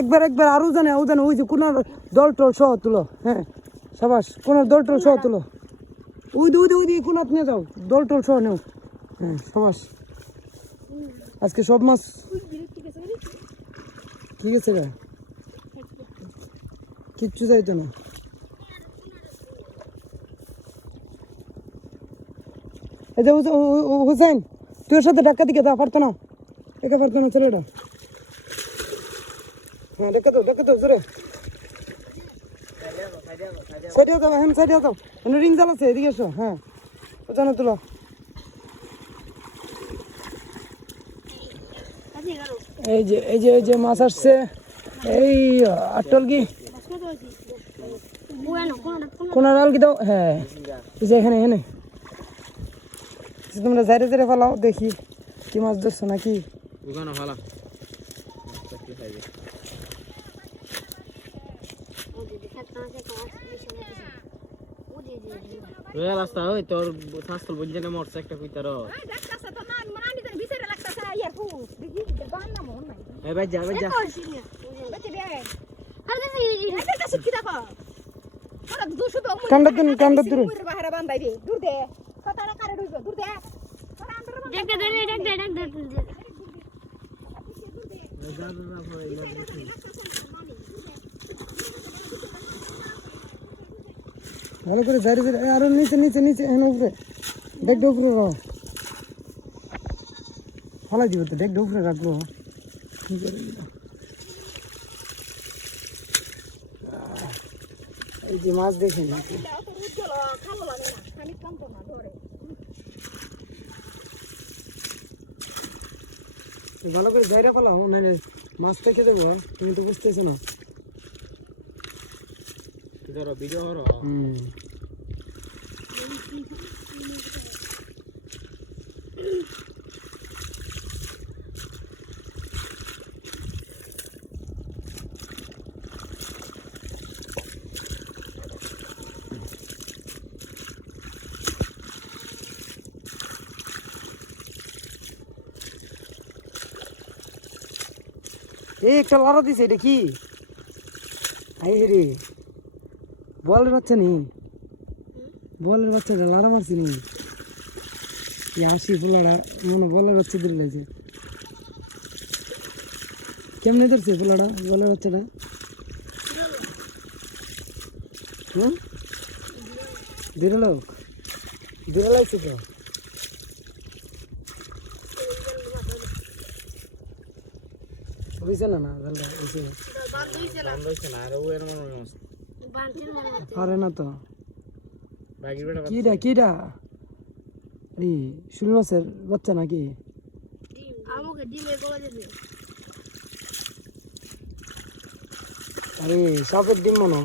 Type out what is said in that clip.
একবার আরো জানে ওই যে কোন দল টল সহ তুলো। হ্যাঁ সাবাস, কোন দল টল সহ তুলো। ওই দিয়ে কোন নিয়ে যাও, দল টল সহ নেও। হ্যাঁ সাবাস। আজকে সব মাছ ঠিক আছে রে, কিচ্ছু যাইতো না। এই যে হুসাইন, তোর সাথে ধাক্কা দিকে তা পারতো না, একা পারতো না ছেলেটা। হ্যাঁ ধাক্কা দাও জোরে। সাইডে যাও, হ্যাঁ সাইডে যাও, রিং জাল আছে, এদিকে এসো। হ্যাঁ ওখানে তুলো। এই যে মাছ আসছে, এই আটলগি কোন আলগি দাও। হ্যাঁ এই যে এখানে তোমরা জাইরে ফেলাও, দেখি কি মাছ ধরছো নাকি। রাস্তা ওই তোর শাস্ত্র বঞ্জনে মরছে একটা কইতার কান্ডা দূরে ভালো করে জারি আরো নিচে উপরে দেখ উপরে ফালাই দিব তো, দেখ উপরে রাখবো। কি করে এই যে মাছ দেখেন নাকি ভালো করে জায়গা ফেলাও, নাহলে মাছ থেকে দেবো। তুমি তো বুঝতেছো না। ভিডিও করো। এই একটা লড়া দিছে, এটা কি? রে বলের বাচ্চা নি, বলের বাচ্চাটা লড়া মারছি নি। আসি পোলাটা মনে বলের বাচ্চা ধরে লাগছে। কেমনে ধরছে পোলাটা, বলের বাচ্চাটা? দূরে লাগছে তো। বুঝছে না পারে না তো। কিডা শুল মাছের বাচ্চা নাকি? আরে সাপের ডিম মনে।